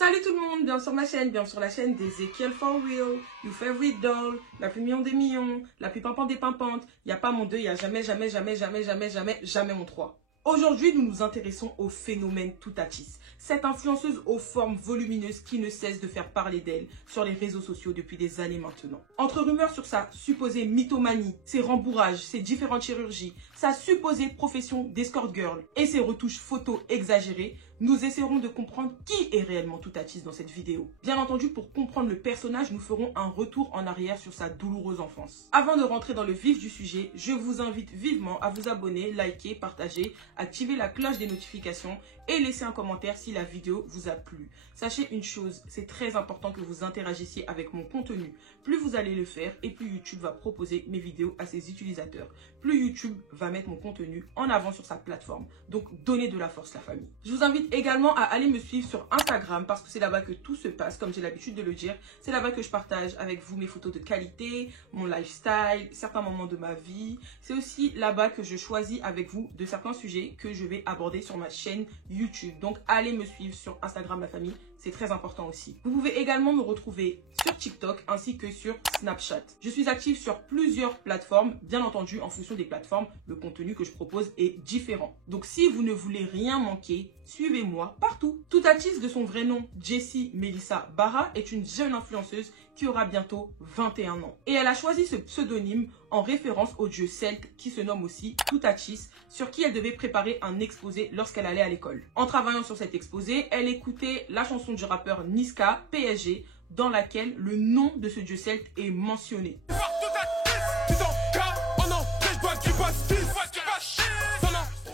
Salut tout le monde, bienvenue sur ma chaîne, bienvenue sur la chaîne d'Ezekiel For Real, your favorite doll, la plus million des millions, la plus pimpante des pimpantes. Il n'y a pas mon 2, il n'y a jamais mon 3. Aujourd'hui, nous nous intéressons au phénomène Toutatis, cette influenceuse aux formes volumineuses qui ne cesse de faire parler d'elle sur les réseaux sociaux depuis des années maintenant. Entre rumeurs sur sa supposée mythomanie, ses rembourrages, ses différentes chirurgies, sa supposée profession d'escort girl et ses retouches photos exagérées, nous essaierons de comprendre qui est réellement Toutatis dans cette vidéo. Bien entendu, pour comprendre le personnage, nous ferons un retour en arrière sur sa douloureuse enfance. Avant de rentrer dans le vif du sujet, je vous invite vivement à vous abonner, liker, partager, activer la cloche des notifications et laisser un commentaire si la vidéo vous a plu. Sachez une chose, c'est très important que vous interagissiez avec mon contenu. Plus vous allez le faire et plus YouTube va proposer mes vidéos à ses utilisateurs. Plus YouTube va mettre mon contenu en avant sur sa plateforme. Donc donnez de la force la famille. Je vous invite également à aller me suivre sur Instagram parce que c'est là-bas que tout se passe, comme j'ai l'habitude de le dire. C'est là-bas que je partage avec vous mes photos de qualité, mon lifestyle, certains moments de ma vie. C'est aussi là-bas que je choisis avec vous de certains sujets que je vais aborder sur ma chaîne YouTube. Donc allez me suivre sur Instagram la famille, c'est très important aussi. Vous pouvez également me retrouver sur TikTok ainsi que sur Snapchat. Je suis active sur plusieurs plateformes, bien entendu en fonction des plateformes, le contenu que je propose est différent. Donc si vous ne voulez rien manquer, suivez-moi partout. Toutatis, de son vrai nom Jessie Melissa Barra, est une jeune influenceuse qui aura bientôt 21 ans. Et elle a choisi ce pseudonyme en référence au dieu celte qui se nomme aussi Toutatis, sur qui elle devait préparer un exposé lorsqu'elle allait à l'école. En travaillant sur cet exposé, elle écoutait la chanson du rappeur Niska, PSG, dans laquelle le nom de ce dieu celte est mentionné.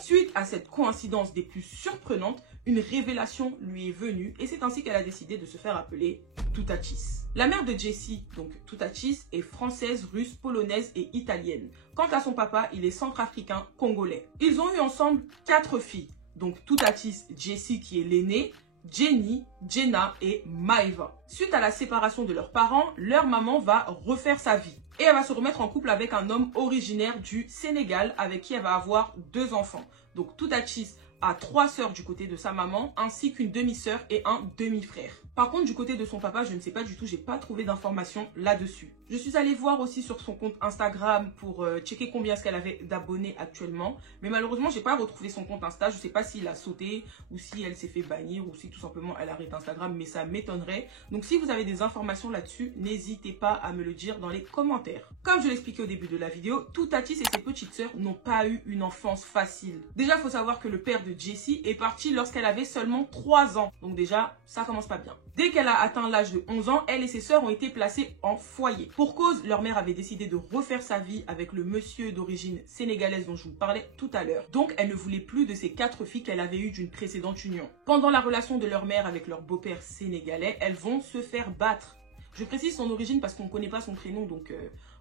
Suite à cette coïncidence des plus surprenantes, une révélation lui est venue et c'est ainsi qu'elle a décidé de se faire appeler Toutatis. La mère de Jessie, donc Toutatis, est française, russe, polonaise et italienne. Quant à son papa, il est centrafricain, congolais. Ils ont eu ensemble 4 filles, donc Toutatis, Jessie qui est l'aînée, Jenny, Jenna et Maeva. Suite à la séparation de leurs parents, leur maman va refaire sa vie. Et elle va se remettre en couple avec un homme originaire du Sénégal avec qui elle va avoir 2 enfants. Donc Toutatis a 3 sœurs du côté de sa maman ainsi qu'une demi-sœur et un demi-frère. Par contre, du côté de son papa, je ne sais pas du tout, j'ai pas trouvé d'informations là-dessus. Je suis allée voir aussi sur son compte Instagram pour checker combien est-ce qu'elle avait d'abonnés actuellement. Mais malheureusement, j'ai pas retrouvé son compte Insta. Je sais pas s'il a sauté ou si elle s'est fait bannir ou si tout simplement elle arrête Instagram, mais ça m'étonnerait. Donc si vous avez des informations là-dessus, n'hésitez pas à me le dire dans les commentaires. Comme je l'expliquais au début de la vidéo, Toutatis et ses petites sœurs n'ont pas eu une enfance facile. Déjà, il faut savoir que le père de Jessie est parti lorsqu'elle avait seulement 3 ans. Donc déjà, ça commence pas bien. Dès qu'elle a atteint l'âge de 11 ans, elle et ses sœurs ont été placées en foyer. Pour cause, leur mère avait décidé de refaire sa vie avec le monsieur d'origine sénégalaise dont je vous parlais tout à l'heure. Donc, elle ne voulait plus de ces 4 filles qu'elle avait eues d'une précédente union. Pendant la relation de leur mère avec leur beau-père sénégalais, elles vont se faire battre. Je précise son origine parce qu'on ne connaît pas son prénom, donc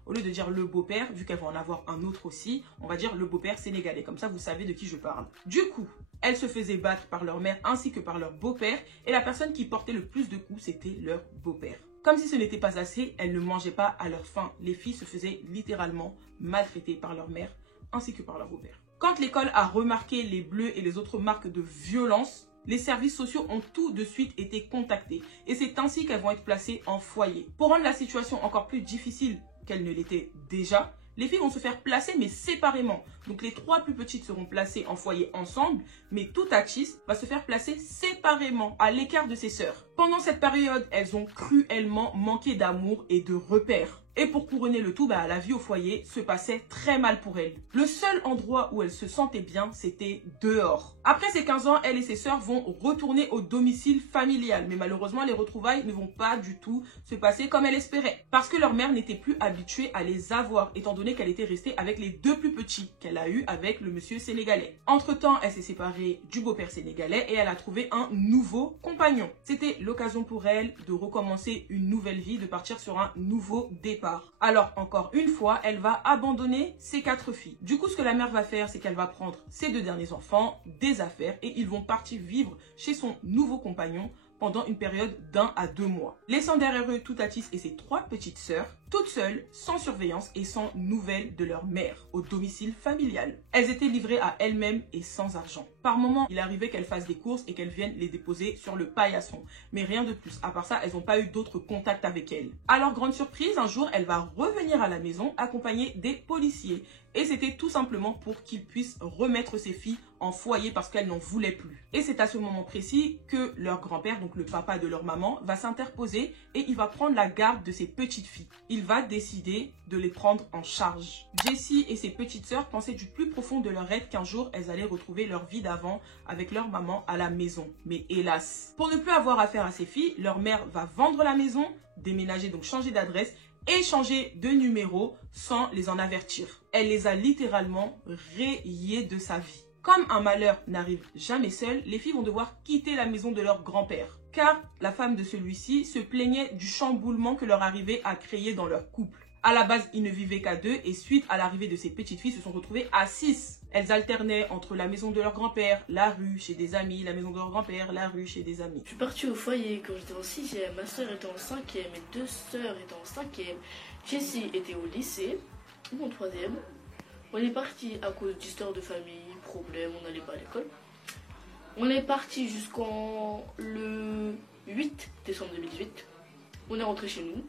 au lieu de dire le beau-père, vu qu'elle va en avoir un autre aussi, on va dire le beau-père sénégalais. Comme ça, vous savez de qui je parle. Du coup, elles se faisaient battre par leur mère ainsi que par leur beau-père. Et la personne qui portait le plus de coups, c'était leur beau-père. Comme si ce n'était pas assez, elles ne mangeaient pas à leur faim. Les filles se faisaient littéralement maltraiter par leur mère ainsi que par leur beau-père. Quand l'école a remarqué les bleus et les autres marques de violence, les services sociaux ont tout de suite été contactés. Et c'est ainsi qu'elles vont être placées en foyer. Pour rendre la situation encore plus difficile qu'elle ne l'était déjà, les filles vont se faire placer mais séparément. Donc les 3 plus petites seront placées en foyer ensemble, mais Toutatis va se faire placer séparément, à l'écart de ses sœurs. Pendant cette période, elles ont cruellement manqué d'amour et de repères. Et pour couronner le tout, la vie au foyer se passait très mal pour elle. Le seul endroit où elle se sentait bien, c'était dehors. Après ses 15 ans, elle et ses sœurs vont retourner au domicile familial. Mais malheureusement, les retrouvailles ne vont pas du tout se passer comme elle espérait. Parce que leur mère n'était plus habituée à les avoir, étant donné qu'elle était restée avec les 2 plus petits qu'elle a eu avec le monsieur sénégalais. Entre-temps, elle s'est séparée du beau-père sénégalais et elle a trouvé un nouveau compagnon. C'était l'occasion pour elle de recommencer une nouvelle vie, de partir sur un nouveau départ. Alors, encore une fois, elle va abandonner ses 4 filles. Du coup, ce que la mère va faire, c'est qu'elle va prendre ses 2 derniers enfants, des affaires, et ils vont partir vivre chez son nouveau compagnon pendant une période d'1 à 2 mois. Laissant derrière eux Toutatis et ses 3 petites sœurs, toutes seules, sans surveillance et sans nouvelles de leur mère, au domicile familial. Elles étaient livrées à elles-mêmes et sans argent. Par moment, il arrivait qu'elles fassent des courses et qu'elles viennent les déposer sur le paillasson. Mais rien de plus. À part ça, elles n'ont pas eu d'autres contacts avec elle. Alors, grande surprise, un jour, elle va revenir à la maison accompagnée des policiers. Et c'était tout simplement pour qu'ils puissent remettre ses filles en foyer parce qu'elles n'en voulaient plus. Et c'est à ce moment précis que leur grand-père, donc le papa de leur maman, va s'interposer et il va prendre la garde de ses petites filles. Il va décider de les prendre en charge. Jessie et ses petites sœurs pensaient du plus profond de leur être qu'un jour, elles allaient retrouver leur vie d'avant avec leur maman à la maison. Mais hélas, pour ne plus avoir affaire à ces filles, leur mère va vendre la maison, déménager, donc changer d'adresse, et changer de numéro sans les en avertir. Elle les a littéralement rayées de sa vie. Comme un malheur n'arrive jamais seul, les filles vont devoir quitter la maison de leur grand-père. Car la femme de celui-ci se plaignait du chamboulement que leur arrivée a créé dans leur couple. À la base, ils ne vivaient qu'à 2 et suite à l'arrivée de ces petites filles, se sont retrouvées à 6. Elles alternaient entre la maison de leur grand-père, la rue, chez des amis, la maison de leur grand-père, la rue, chez des amis. Je suis partie au foyer quand j'étais en 6e, ma soeur était en 5e, mes 2 sœurs étaient en 5e, Jessie était au lycée, ou en 3e. On est parti à cause d'histoires de famille, problèmes, on n'allait pas à l'école. On est parti jusqu'en le 8 décembre 2018. On est rentré chez nous.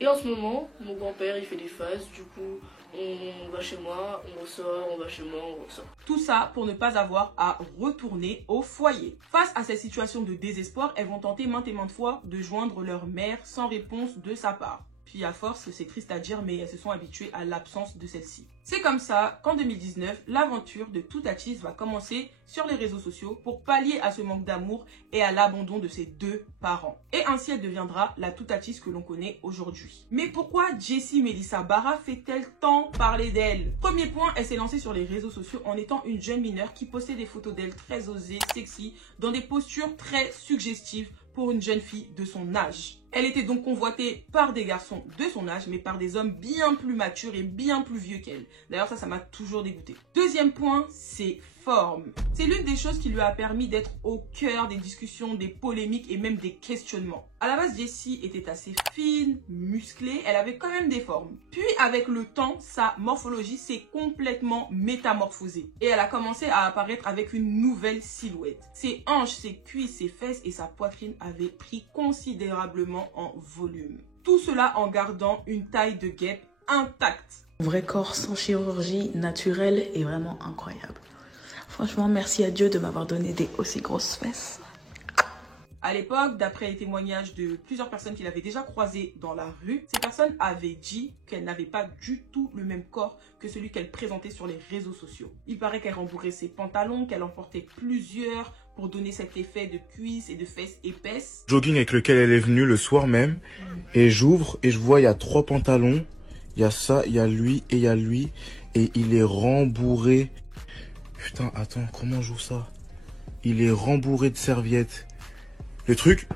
Et en ce moment, mon grand-père, il fait des phases. Du coup, on va chez moi, on ressort, on va chez moi, on ressort. Tout ça pour ne pas avoir à retourner au foyer. Face à cette situation de désespoir, elles vont tenter maintes et maintes fois de joindre leur mère sans réponse de sa part. Puis à force, c'est triste à dire, mais elles se sont habituées à l'absence de celle-ci. C'est comme ça qu'en 2019, l'aventure de Toutatis va commencer sur les réseaux sociaux pour pallier à ce manque d'amour et à l'abandon de ses 2 parents. Et ainsi, elle deviendra la Toutatis que l'on connaît aujourd'hui. Mais pourquoi Jessie Melissa Barra fait-elle tant parler d'elle? Premier point, elle s'est lancée sur les réseaux sociaux en étant une jeune mineure qui postait des photos d'elle très osées, sexy, dans des postures très suggestives pour une jeune fille de son âge. Elle était donc convoitée par des garçons de son âge, mais par des hommes bien plus matures et bien plus vieux qu'elle. D'ailleurs, ça m'a toujours dégoûtée. Deuxième point, c'est forme. C'est l'une des choses qui lui a permis d'être au cœur des discussions, des polémiques et même des questionnements. À la base, Jessie était assez fine, musclée, elle avait quand même des formes. Puis avec le temps, sa morphologie s'est complètement métamorphosée. Et elle a commencé à apparaître avec une nouvelle silhouette. Ses hanches, ses cuisses, ses fesses et sa poitrine avaient pris considérablement en volume. Tout cela en gardant une taille de guêpe intacte. Mon vrai corps sans chirurgie naturelle est vraiment incroyable. Franchement, merci à Dieu de m'avoir donné des aussi grosses fesses. À l'époque, d'après les témoignages de plusieurs personnes qu'il avait déjà croisées dans la rue, ces personnes avaient dit qu'elle n'avait pas du tout le même corps que celui qu'elle présentait sur les réseaux sociaux. Il paraît qu'elle rembourrait ses pantalons, qu'elle en portait plusieurs pour donner cet effet de cuisses et de fesses épaisses. Jogging avec lequel elle est venue le soir même, et j'ouvre et je vois il y a 3 pantalons, il y a ça, il y a lui et il y a lui, et il est rembourré. Putain, attends, comment je joue ça? Il est rembourré de serviettes. Le truc...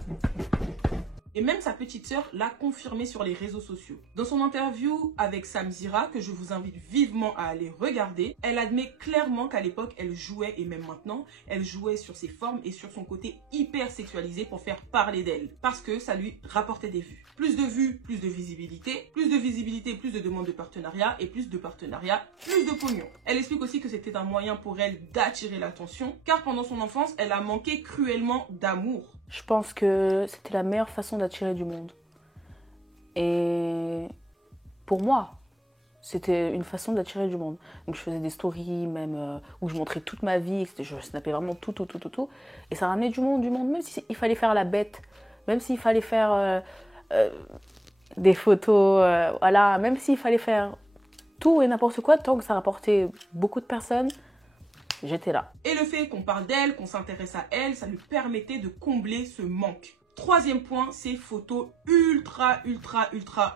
Et même sa petite sœur l'a confirmé sur les réseaux sociaux. Dans son interview avec Sam Zira, que je vous invite vivement à aller regarder, elle admet clairement qu'à l'époque, elle jouait, et même maintenant, elle jouait sur ses formes et sur son côté hyper sexualisé pour faire parler d'elle. Parce que ça lui rapportait des vues. Plus de vues, plus de visibilité. Plus de visibilité, plus de demandes de partenariat. Et plus de partenariat, plus de pognon. Elle explique aussi que c'était un moyen pour elle d'attirer l'attention, car pendant son enfance, elle a manqué cruellement d'amour. Je pense que c'était la meilleure façon d'attirer du monde. Et pour moi, c'était une façon d'attirer du monde. Donc je faisais des stories même où je montrais toute ma vie, je snappais vraiment tout. Et ça ramenait du monde, même s'il fallait faire la bête, même s'il fallait faire des photos, voilà, même s'il fallait faire tout et n'importe quoi, tant que ça rapportait beaucoup de personnes, j'étais là. Et le fait qu'on parle d'elle, qu'on s'intéresse à elle, ça lui permettait de combler ce manque. Troisième point, ces photos ultra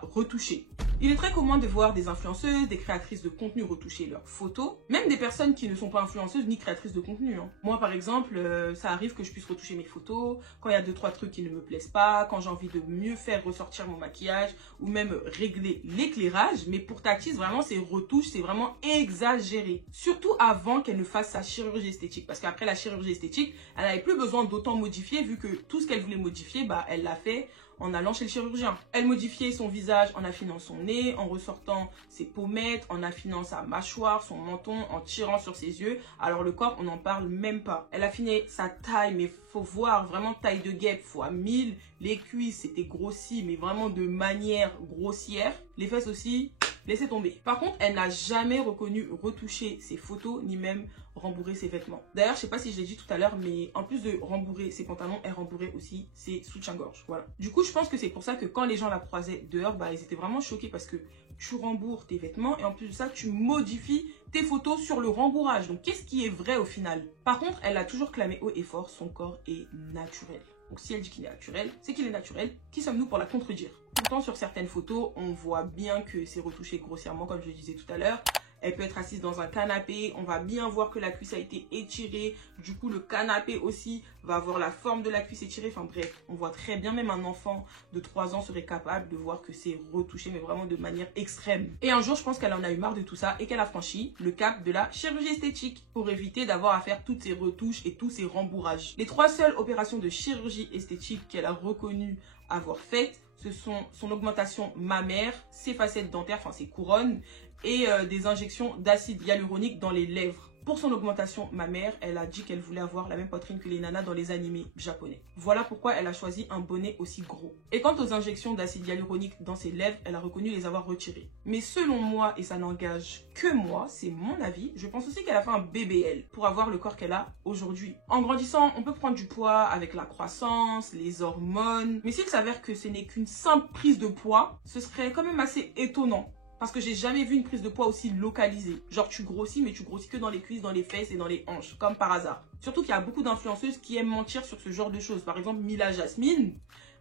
retouchées. Il est très commun de voir des influenceuses, des créatrices de contenu retoucher leurs photos, même des personnes qui ne sont pas influenceuses ni créatrices de contenu. Moi, par exemple, ça arrive que je puisse retoucher mes photos quand il y a 2-3 trucs qui ne me plaisent pas, quand j'ai envie de mieux faire ressortir mon maquillage ou même régler l'éclairage. Mais pour Tatis, vraiment, ces retouches, c'est vraiment exagéré. Surtout avant qu'elle ne fasse sa chirurgie esthétique. Parce qu'après la chirurgie esthétique, elle n'avait plus besoin d'autant modifier vu que tout ce qu'elle voulait modifier, elle l'a fait en allant chez le chirurgien. Elle modifiait son visage en affinant son nez, en ressortant ses pommettes, en affinant sa mâchoire, son menton, en tirant sur ses yeux. Alors le corps, on n'en parle même pas. Elle affinait sa taille, mais faut voir, vraiment taille de guêpe fois 1000. Les cuisses, c'était grossi, mais vraiment de manière grossière. Les fesses aussi, laissez tomber. Par contre, elle n'a jamais reconnu retoucher ses photos, ni même rembourrer ses vêtements. D'ailleurs, je sais pas si je l'ai dit tout à l'heure, mais en plus de rembourrer ses pantalons, elle rembourrait aussi ses soutiens-gorge. Voilà. Du coup, je pense que c'est pour ça que quand les gens la croisaient dehors, bah, ils étaient vraiment choqués parce que tu rembourres tes vêtements et en plus de ça, tu modifies tes photos sur le rembourrage. Donc, qu'est-ce qui est vrai au final? Par contre, elle a toujours clamé haut et fort, son corps est naturel. Donc, si elle dit qu'il est naturel, c'est qu'il est naturel. Qui sommes-nous pour la contredire? Pourtant, sur certaines photos, on voit bien que c'est retouché grossièrement, comme je le disais tout à l'heure. Elle peut être assise dans un canapé. On va bien voir que la cuisse a été étirée. Du coup, le canapé aussi va avoir la forme de la cuisse étirée. Enfin bref, on voit très bien, même un enfant de 3 ans serait capable de voir que c'est retouché, mais vraiment de manière extrême. Et un jour, je pense qu'elle en a eu marre de tout ça et qu'elle a franchi le cap de la chirurgie esthétique pour éviter d'avoir à faire toutes ces retouches et tous ces rembourrages. Les 3 seules opérations de chirurgie esthétique qu'elle a reconnues avoir faites, ce sont son augmentation mammaire, ses facettes dentaires, enfin ses couronnes, et des injections d'acide hyaluronique dans les lèvres. Pour son augmentation mammaire, elle a dit qu'elle voulait avoir la même poitrine que les nanas dans les animés japonais. Voilà pourquoi elle a choisi un bonnet aussi gros. Et quant aux injections d'acide hyaluronique dans ses lèvres, elle a reconnu les avoir retirées. Mais selon moi, et ça n'engage que moi, c'est mon avis, je pense aussi qu'elle a fait un BBL pour avoir le corps qu'elle a aujourd'hui. En grandissant, on peut prendre du poids avec la croissance, les hormones, mais s'il s'avère que ce n'est qu'une simple prise de poids, ce serait quand même assez étonnant. Parce que j'ai jamais vu une prise de poids aussi localisée. Genre tu grossis, mais tu grossis que dans les cuisses, dans les fesses et dans les hanches, comme par hasard. Surtout qu'il y a beaucoup d'influenceuses qui aiment mentir sur ce genre de choses. Par exemple, Mila Jasmine,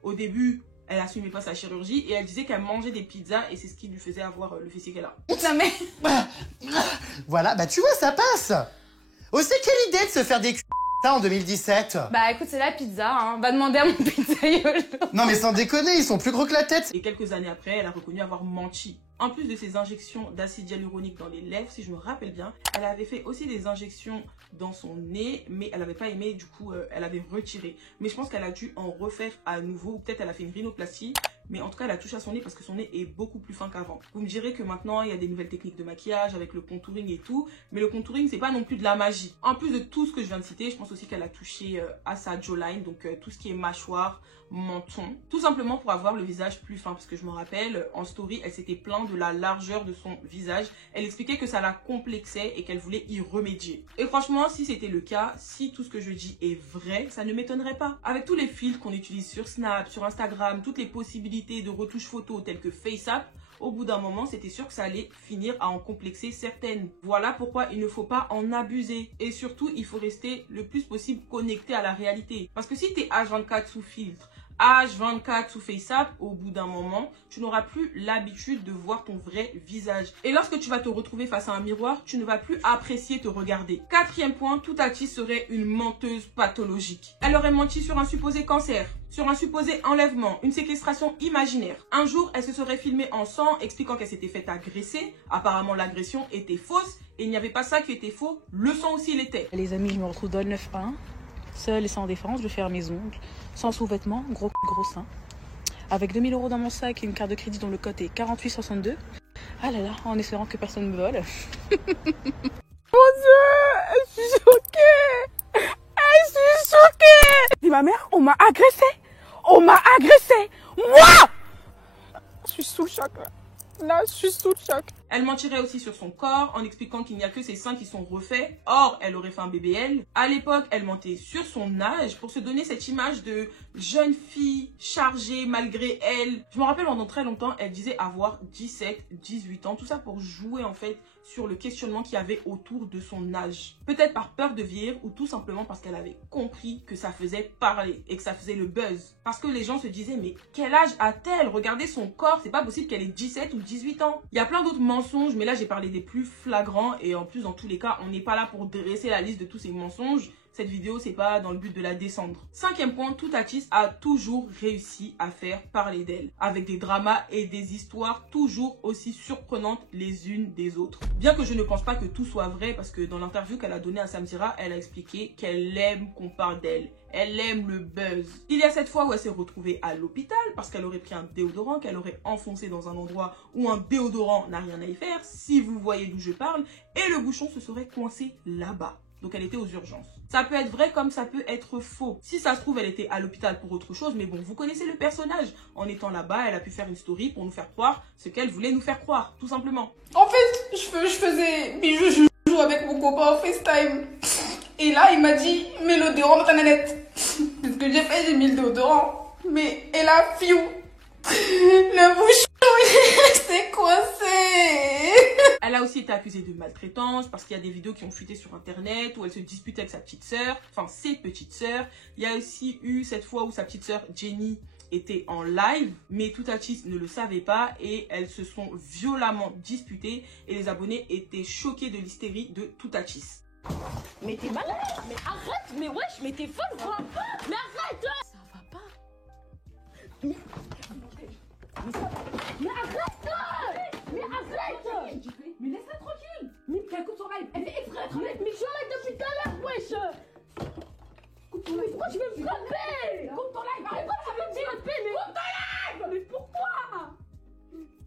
au début, elle assumait pas sa chirurgie et elle disait qu'elle mangeait des pizzas et c'est ce qui lui faisait avoir le fessier qu'elle a. Putain, mais... Voilà, bah tu vois, ça passe. Oh, c'est quelle idée de se faire des en 2017. Bah écoute, c'est la pizza, hein. Va demander à mon pizzaïolo. Non mais sans déconner, ils sont plus gros que la tête. Et quelques années après, elle a reconnu avoir menti. En plus de ses injections d'acide hyaluronique dans les lèvres, si je me rappelle bien, elle avait fait aussi des injections dans son nez, mais elle n'avait pas aimé, du coup, elle avait retiré. Mais je pense qu'elle a dû en refaire à nouveau, ou peut-être elle a fait une rhinoplastie. Mais en tout cas, elle a touché à son nez parce que son nez est beaucoup plus fin qu'avant. Vous me direz que maintenant, il y a des nouvelles techniques de maquillage avec le contouring et tout. Mais le contouring, c'est pas non plus de la magie. En plus de tout ce que je viens de citer, je pense aussi qu'elle a touché à sa jawline. Donc tout ce qui est mâchoire, menton. Tout simplement pour avoir le visage plus fin. Parce que je me rappelle, en story, elle s'était plainte de la largeur de son visage. Elle expliquait que ça la complexait et qu'elle voulait y remédier. Et franchement, si c'était le cas, si tout ce que je dis est vrai, ça ne m'étonnerait pas. Avec tous les filtres qu'on utilise sur Snap, sur Instagram, toutes les possibilités de retouches photos telles que FaceApp, au bout d'un moment, c'était sûr que ça allait finir à en complexer certaines. Voilà pourquoi il ne faut pas en abuser. Et surtout, il faut rester le plus possible connecté à la réalité. Parce que si tu es H24 sous filtre, H24 sous FaceApp, au bout d'un moment, tu n'auras plus l'habitude de voir ton vrai visage. Et lorsque tu vas te retrouver face à un miroir, tu ne vas plus apprécier te regarder. 4e point, Toutati serait une menteuse pathologique. Elle aurait menti sur un supposé cancer, sur un supposé enlèvement, une séquestration imaginaire. Un jour, elle se serait filmée en sang, expliquant qu'elle s'était fait agresser. Apparemment, l'agression était fausse et il n'y avait pas ça qui était faux, le sang aussi l'était. Les amis, je me retrouve dans le 9-1, seule et sans défense, je vais faire mes ongles, sans sous-vêtements, gros sein, avec 2000 € dans mon sac et une carte de crédit dont le code est 4862. Ah là là, en espérant que personne ne me vole. Mon Dieu, je suis choquée. Je suis choquée. Dis ma mère, on m'a agressée. On m'a agressée. Moi, je suis sous le choc là. Là, je suis sous le choc. Elle mentirait aussi sur son corps en expliquant qu'il n'y a que ses seins qui sont refaits. Or, elle aurait fait un BBL. À l'époque, elle mentait sur son âge pour se donner cette image de jeune fille chargée malgré elle. Je me rappelle pendant très longtemps, elle disait avoir 17, 18 ans. Tout ça pour jouer en fait sur le questionnement qu'il y avait autour de son âge. Peut-être par peur de vieillir ou tout simplement parce qu'elle avait compris que ça faisait parler et que ça faisait le buzz. Parce que les gens se disaient mais quel âge a-t-elle? Regardez son corps, c'est pas possible qu'elle ait 17 ou 18 ans. Il y a plein d'autres mensonges, mais là j'ai parlé des plus flagrants et en plus dans tous les cas on n'est pas là pour dresser la liste de tous ces mensonges, cette vidéo, c'est pas dans le but de la descendre. 5e point, Toutatis a toujours réussi à faire parler d'elle, avec des dramas et des histoires toujours aussi surprenantes les unes des autres. Bien que je ne pense pas que tout soit vrai, parce que dans l'interview qu'elle a donnée à Samira, elle a expliqué qu'elle aime qu'on parle d'elle. Elle aime le buzz. Il y a cette fois où elle s'est retrouvée à l'hôpital parce qu'elle aurait pris un déodorant qu'elle aurait enfoncé dans un endroit où un déodorant n'a rien à y faire, si vous voyez d'où je parle, et le bouchon se serait coincé là-bas. Donc elle était aux urgences. Ça peut être vrai comme ça peut être faux. Si ça se trouve, elle était à l'hôpital pour autre chose, mais bon, vous connaissez le personnage. En étant là-bas, elle a pu faire une story pour nous faire croire ce qu'elle voulait nous faire croire, tout simplement. En fait, je faisais bijou joue avec mon copain en FaceTime. Et là, il m'a dit, mets le déodorant dans ta nanette. C'est ce que j'ai fait, j'ai mis le déodorant. Mais, et là, fiou, le bouchon, il est resté coincé. Elle a aussi été accusée de maltraitance parce qu'il y a des vidéos qui ont fuité sur internet où elle se disputait avec sa petite sœur, enfin ses petites sœurs. Il y a aussi eu cette fois où sa petite sœur Jenny était en live, mais Toutatis ne le savait pas et elles se sont violemment disputées et les abonnés étaient choqués de l'hystérie de Toutatis. Mais t'es malade, mais arrête, mais wesh, mais t'es folle quoi. Mais arrête. Ça va pas. Mais arrête. Mais arrête. Mais laisse-la tranquille. Mais qu'elle coupe son live, elle fait exprès d'être honnête. Mais je suis en live depuis tout à l'heure, wesh. Coupe ton live. Pourquoi tu veux me frapper? Coupe ton live, arrête. Pourquoi tu veux me frapper? Mais coupe ton live. Mais pourquoi?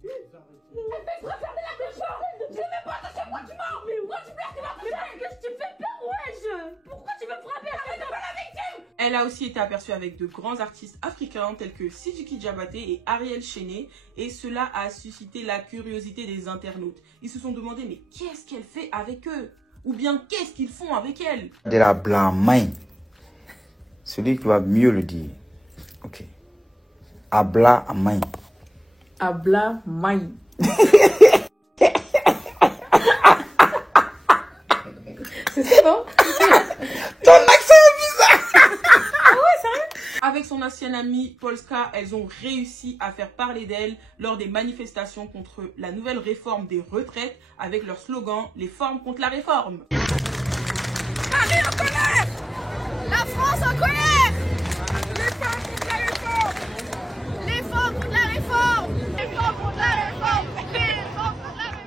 Elle fait exprès de fermer la téléphone. Je n'ai même pas touché moi, tu mens. Mais pourquoi tu me laisses? Mais qu'est-ce que tu fais peur, wesh? Pourquoi tu veux me frapper? Arrête de pas la victime. Elle a aussi été aperçue avec de grands artistes africains tels que Sidiki Diabaté et Ariel Chené et cela a suscité la curiosité des internautes. Ils se sont demandé mais qu'est-ce qu'elle fait avec eux? Ou bien qu'est-ce qu'ils font avec elle? De la blanc-main. Celui qui va mieux le dire. Ok. Abla à main. Abla main. C'est ça, non? Ton accent est bizarre. Avec son ancien ami Polska, elles ont réussi à faire parler d'elle lors des manifestations contre la nouvelle réforme des retraites avec leur slogan « Les formes contre la réforme ». Paris en colère. La France en colère. Les femmes contre la réforme. Les femmes contre la réforme. Les femmes contre la réforme. Les femmes contre la réforme.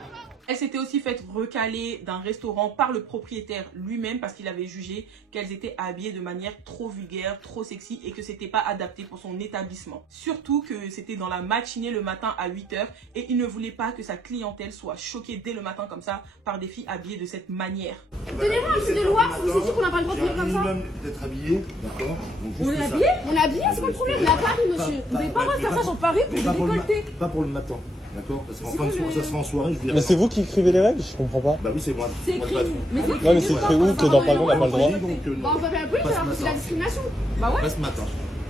Elle s'était aussi faite recaler d'un restaurant par le propriétaire lui-même parce qu'il avait jugé qu'elles étaient habillées de manière trop vulgaire, trop sexy et que c'était pas adapté pour son établissement. Surtout que c'était dans la matinée le matin à 8 h et il ne voulait pas que sa clientèle soit choquée dès le matin comme ça par des filles habillées de cette manière. Donnez-moi un petit de loi, vous vous dites qu'on n'a pas le droit de venir comme ça. D'être habillé, d'accord. On est habillé? On est habillé, c'est pas le problème, on est à Paris, monsieur. Vous n'avez pas le droit de faire ça sur Paris pour vous décolleter. Pas pour le matin, d'accord. Parce qu'en fin de soirée, ça sera en soirée, je dirais. Mais c'est vous qui écrivez les règles? Je comprends pas. Bah oui, c'est moi. C'est écrit. Mais c'est écrit. Ouais, mais c'est écrit où que dans Paris on n'a pas le droit? Bah, on va faire la police, alors c'est la discrimination. Bah ouais. Pas ce matin.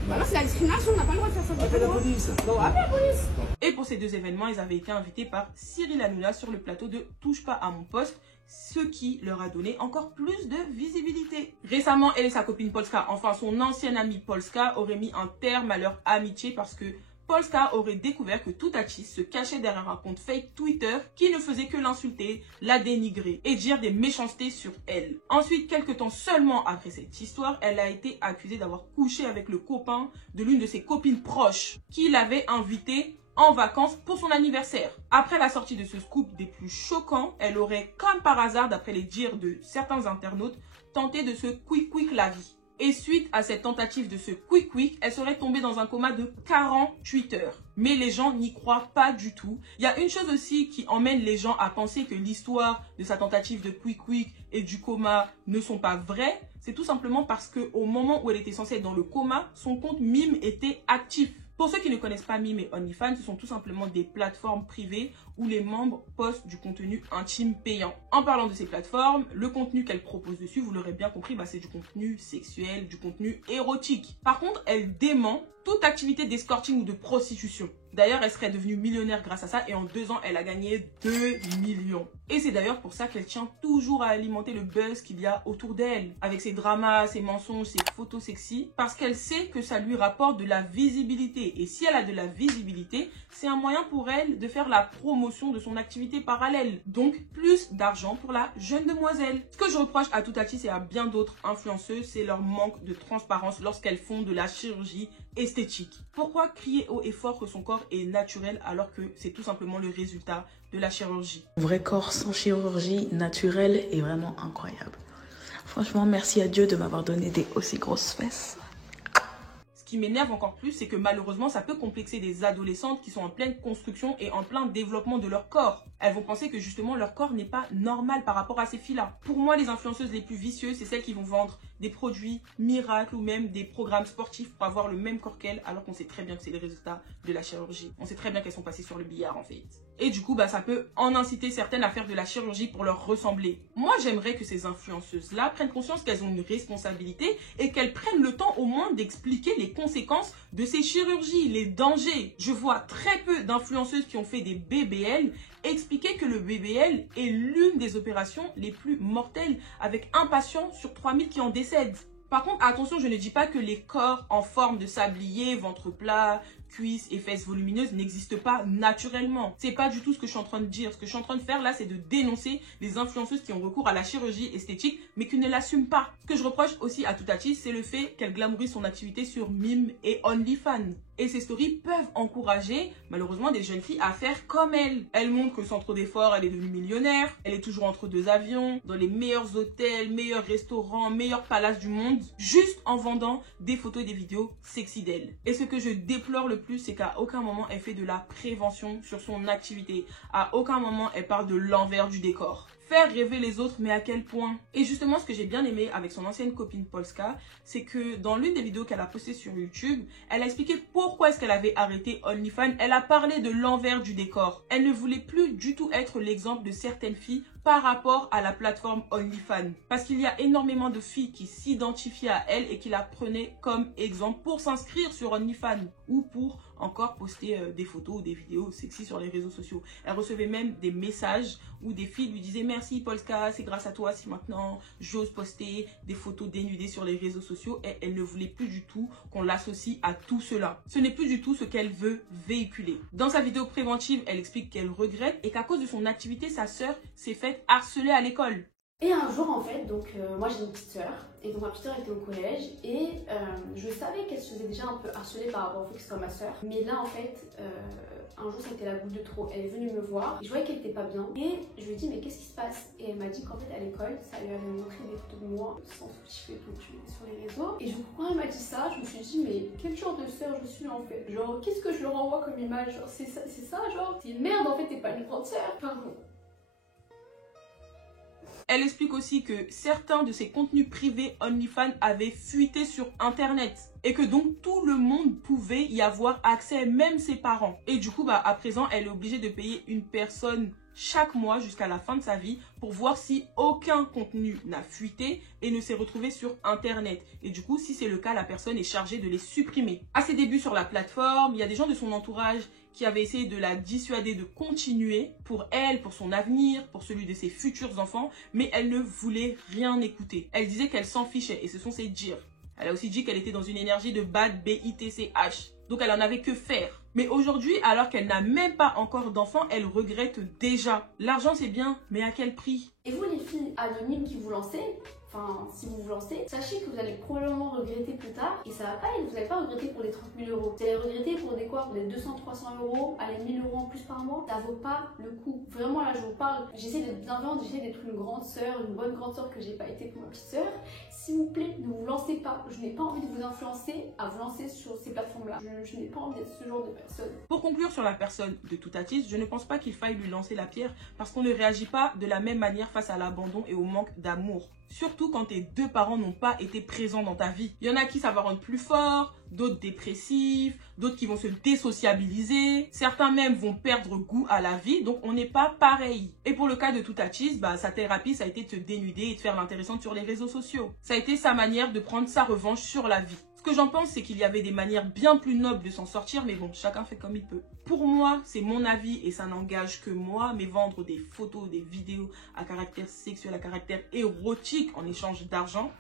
Bah là, c'est la discrimination, on n'a pas le droit de faire ça. Appelle la police. Bah ouais, appelle la police. Et pour ces deux événements, ils avaient été invités par Cyril Hanouna sur le plateau de Touche pas à mon poste, ce qui leur a donné encore plus de visibilité. Récemment, elle et sa copine Polska, enfin son ancienne amie Polska, auraient mis un terme à leur amitié parce que Polska aurait découvert que Toutatis se cachait derrière un compte fake Twitter qui ne faisait que l'insulter, la dénigrer et dire des méchancetés sur elle. Ensuite, quelques temps seulement après cette histoire, elle a été accusée d'avoir couché avec le copain de l'une de ses copines proches qui l'avait invitée en vacances pour son anniversaire. Après la sortie de ce scoop des plus choquants, elle aurait, comme par hasard d'après les dires de certains internautes, tenté de se quick la vie. Et suite à cette tentative de se quick, elle serait tombée dans un coma de 48 heures. Mais les gens n'y croient pas du tout. Il y a une chose aussi qui emmène les gens à penser que l'histoire de sa tentative de quick et du coma ne sont pas vraies. C'est tout simplement parce qu'au moment où elle était censée être dans le coma, son compte Mime était actif. Pour ceux qui ne connaissent pas Mime et OnlyFans, ce sont tout simplement des plateformes privées où les membres postent du contenu intime payant. En parlant de ces plateformes, le contenu qu'elles proposent dessus, vous l'aurez bien compris, c'est du contenu sexuel, du contenu érotique. Par contre, elle dément toute activité d'escorting ou de prostitution. D'ailleurs, elle serait devenue millionnaire grâce à ça et en 2 ans, elle a gagné 2 millions. Et c'est d'ailleurs pour ça qu'elle tient toujours à alimenter le buzz qu'il y a autour d'elle, avec ses dramas, ses mensonges, ses photos sexy, parce qu'elle sait que ça lui rapporte de la visibilité. Et si elle a de la visibilité, c'est un moyen pour elle de faire la promotion de son activité parallèle. Donc, plus d'argent pour la jeune demoiselle. Ce que je reproche à Toutatis et à bien d'autres influenceuses, c'est leur manque de transparence lorsqu'elles font de la chirurgie esthétique. Pourquoi crier haut et fort que son corps est naturel alors que c'est tout simplement le résultat de la chirurgie? Vrai corps sans chirurgie naturelle est vraiment incroyable. Franchement, merci à Dieu de m'avoir donné des aussi grosses fesses. Ce qui m'énerve encore plus, c'est que malheureusement, ça peut complexer des adolescentes qui sont en pleine construction et en plein développement de leur corps. Elles vont penser que justement leur corps n'est pas normal par rapport à ces filles-là. Pour moi, les influenceuses les plus vicieuses, c'est celles qui vont vendre des produits miracles ou même des programmes sportifs pour avoir le même corps qu'elles, alors qu'on sait très bien que c'est le résultat de la chirurgie. On sait très bien qu'elles sont passées sur le billard en fait. Et du coup, ça peut en inciter certaines à faire de la chirurgie pour leur ressembler. Moi, j'aimerais que ces influenceuses-là prennent conscience qu'elles ont une responsabilité et qu'elles prennent le temps au moins d'expliquer les conséquences de ces chirurgies, les dangers. Je vois très peu d'influenceuses qui ont fait des BBL expliquer que le BBL est l'une des opérations les plus mortelles, avec un patient sur 3000 qui en décède. Par contre, attention, je ne dis pas que les corps en forme de sablier, ventre plat, cuisses et fesses volumineuses n'existent pas naturellement. C'est pas du tout ce que je suis en train de dire. Ce que je suis en train de faire là, c'est de dénoncer les influenceuses qui ont recours à la chirurgie esthétique, mais qui ne l'assument pas. Ce que je reproche aussi à Toutatis, c'est le fait qu'elle glamourise son activité sur Mime et OnlyFans. Et ces stories peuvent encourager, malheureusement, des jeunes filles à faire comme elle. Elle montre que sans trop d'efforts, elle est devenue millionnaire. Elle est toujours entre 2 avions, dans les meilleurs hôtels, meilleurs restaurants, meilleurs palaces du monde, juste en vendant des photos et des vidéos sexy d'elle. Et ce que je déplore le plus, c'est qu'à aucun moment, elle fait de la prévention sur son activité. À aucun moment, elle parle de l'envers du décor. Faire rêver les autres, mais à quel point? Et justement, ce que j'ai bien aimé avec son ancienne copine Polska, c'est que dans l'une des vidéos qu'elle a postées sur YouTube, elle a expliqué pourquoi est-ce qu'elle avait arrêté OnlyFans. Elle a parlé de l'envers du décor. Elle ne voulait plus du tout être l'exemple de certaines filles par rapport à la plateforme OnlyFans. Parce qu'il y a énormément de filles qui s'identifiaient à elle et qui la prenaient comme exemple pour s'inscrire sur OnlyFans ou pour encore poster des photos ou des vidéos sexy sur les réseaux sociaux. Elle recevait même des messages où des filles lui disaient « Merci Polska, c'est grâce à toi si maintenant j'ose poster des photos dénudées sur les réseaux sociaux » et elle ne voulait plus du tout qu'on l'associe à tout cela. Ce n'est plus du tout ce qu'elle veut véhiculer. Dans sa vidéo préventive, elle explique qu'elle regrette et qu'à cause de son activité, sa sœur s'est faite harceler à l'école. Et un jour en fait, donc moi j'ai une petite sœur, et donc ma petite sœur était au collège, et je savais qu'elle se faisait déjà un peu harceler par rapport au fait que ce soit ma sœur. Mais là en fait, un jour ça a été la goutte de trop, elle est venue me voir, je voyais qu'elle était pas bien, et je lui ai dit mais qu'est-ce qui se passe? Et elle m'a dit qu'en fait à l'école, ça lui avait montré des photos de moi sans soutif et tout sur les réseaux. Et du coup quand elle m'a dit ça, je me suis dit mais quel genre de sœur je suis en fait? Genre qu'est-ce que je leur envoie comme image? Genre c'est ça genre? C'est merde en fait, t'es pas une grande sœur. Pardon. Elle explique aussi que certains de ses contenus privés OnlyFans avaient fuité sur internet et que donc tout le monde pouvait y avoir accès, même ses parents. Et du coup, à présent, elle est obligée de payer une personne chaque mois jusqu'à la fin de sa vie pour voir si aucun contenu n'a fuité et ne s'est retrouvé sur internet. Et du coup, si c'est le cas, la personne est chargée de les supprimer. À ses débuts sur la plateforme, il y a des gens de son entourage qui avaient essayé de la dissuader de continuer pour elle, pour son avenir, pour celui de ses futurs enfants, mais elle ne voulait rien écouter. Elle disait qu'elle s'en fichait et ce sont ses dires. Elle a aussi dit qu'elle était dans une énergie de bad BITCH. Donc elle en avait que faire. Mais aujourd'hui, alors qu'elle n'a même pas encore d'enfant, elle regrette déjà. L'argent c'est bien, mais à quel prix? Et vous les filles anonymes qui vous lancez, enfin si vous vous lancez, sachez que vous allez probablement regretter plus tard. Et ça va pas, vous n'allez pas regretter pour les 30 000 euros. Vous allez regretter pour des quoi? Pour les 200-300 euros, allez 1000 euros en plus par mois. Ça vaut pas le coup. Vraiment là je vous parle, j'essaie d'être bienveillante, j'essaie d'être une grande sœur, une bonne grande sœur que j'ai pas été pour ma petite sœur. S'il vous plaît, ne vous lancez pas. Je n'ai pas envie de vous influencer à vous lancer sur ces plateformes-là. Je n'ai pas envie d'être ce genre de personne. Pour conclure sur la personne de Toutatis, je ne pense pas qu'il faille lui lancer la pierre parce qu'on ne réagit pas de la même manière face à l'abandon et au manque d'amour. Surtout quand tes deux parents n'ont pas été présents dans ta vie. Il y en a qui ça va rendre plus fort, d'autres dépressifs, d'autres qui vont se désociabiliser. Certains même vont perdre goût à la vie, donc on n'est pas pareil. Et pour le cas de Toutatis, sa thérapie, ça a été de te dénuder et de faire l'intéressante sur les réseaux sociaux. Ça a été sa manière de prendre sa revanche sur la vie. Ce que j'en pense, c'est qu'il y avait des manières bien plus nobles de s'en sortir, mais bon, chacun fait comme il peut. Pour moi, c'est mon avis et ça n'engage que moi, mais vendre des photos, des vidéos à caractère sexuel, à caractère érotique en échange d'argent,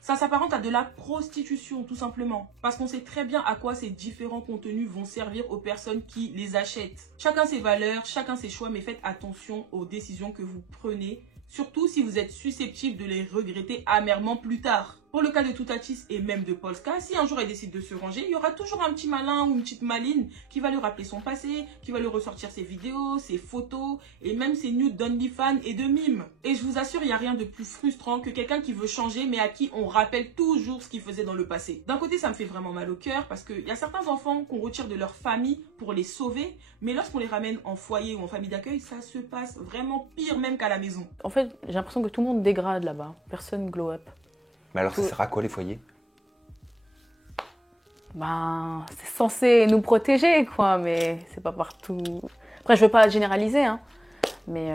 ça s'apparente à de la prostitution, tout simplement. Parce qu'on sait très bien à quoi ces différents contenus vont servir aux personnes qui les achètent. Chacun ses valeurs, chacun ses choix, mais faites attention aux décisions que vous prenez. Surtout si vous êtes susceptible de les regretter amèrement plus tard. Pour le cas de Toutatis et même de Polska, si un jour elle décide de se ranger, il y aura toujours un petit malin ou une petite maline qui va lui rappeler son passé, qui va lui ressortir ses vidéos, ses photos et même ses nudes d'OnlyFans et de mimes. Et je vous assure, il n'y a rien de plus frustrant que quelqu'un qui veut changer mais à qui on rappelle toujours ce qu'il faisait dans le passé. D'un côté, ça me fait vraiment mal au cœur parce qu'il y a certains enfants qu'on retire de leur famille pour les sauver, mais lorsqu'on les ramène en foyer ou en famille d'accueil, ça se passe vraiment pire même qu'à la maison. En fait, j'ai l'impression que tout le monde dégrade là-bas. Personne glow up. Mais alors, ça sert à quoi les foyers? Ben, c'est censé nous protéger, quoi, mais c'est pas partout. Après, je veux pas généraliser, hein, mais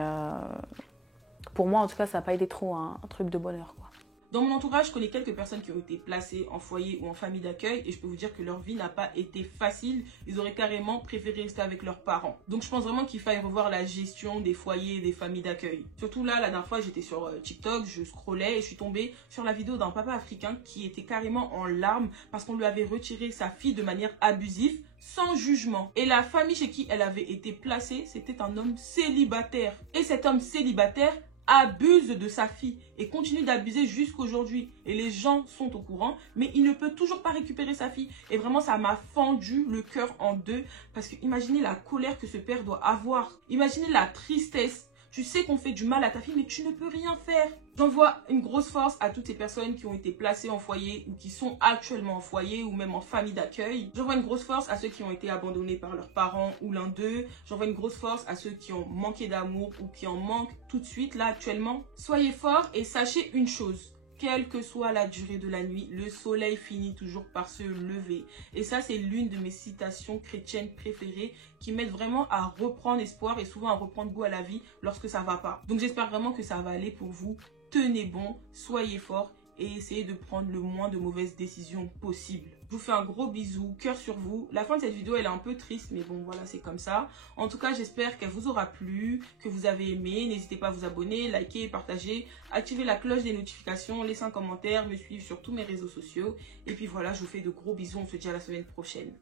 pour moi, en tout cas, ça n'a pas été trop un truc de bonheur, quoi. Dans mon entourage, je connais quelques personnes qui ont été placées en foyer ou en famille d'accueil et je peux vous dire que leur vie n'a pas été facile. Ils auraient carrément préféré rester avec leurs parents. Donc je pense vraiment qu'il faille revoir la gestion des foyers et des familles d'accueil. Surtout là, la dernière fois, j'étais sur TikTok, je scrollais et je suis tombée sur la vidéo d'un papa africain qui était carrément en larmes parce qu'on lui avait retiré sa fille de manière abusive, sans jugement. Et la famille chez qui elle avait été placée, c'était un homme célibataire. Et cet homme célibataire abuse de sa fille et continue d'abuser jusqu'aujourd'hui. Et les gens sont au courant, mais il ne peut toujours pas récupérer sa fille. Et vraiment, ça m'a fendu le cœur en deux. Parce que imaginez la colère que ce père doit avoir. Imaginez la tristesse. Tu sais qu'on fait du mal à ta fille, mais tu ne peux rien faire. J'envoie une grosse force à toutes ces personnes qui ont été placées en foyer ou qui sont actuellement en foyer ou même en famille d'accueil. J'envoie une grosse force à ceux qui ont été abandonnés par leurs parents ou l'un d'eux. J'envoie une grosse force à ceux qui ont manqué d'amour ou qui en manquent tout de suite, là, actuellement. Soyez forts et sachez une chose. Quelle que soit la durée de la nuit, le soleil finit toujours par se lever. Et ça, c'est l'une de mes citations chrétiennes préférées qui m'aide vraiment à reprendre espoir et souvent à reprendre goût à la vie lorsque ça va pas. Donc j'espère vraiment que ça va aller pour vous. Tenez bon, soyez forts et essayez de prendre le moins de mauvaises décisions possibles. Je vous fais un gros bisou, cœur sur vous. La fin de cette vidéo, elle est un peu triste, mais bon, voilà, c'est comme ça. En tout cas, j'espère qu'elle vous aura plu, que vous avez aimé. N'hésitez pas à vous abonner, liker, partager, activer la cloche des notifications, laisser un commentaire, me suivre sur tous mes réseaux sociaux. Et puis voilà, je vous fais de gros bisous. On se dit à la semaine prochaine.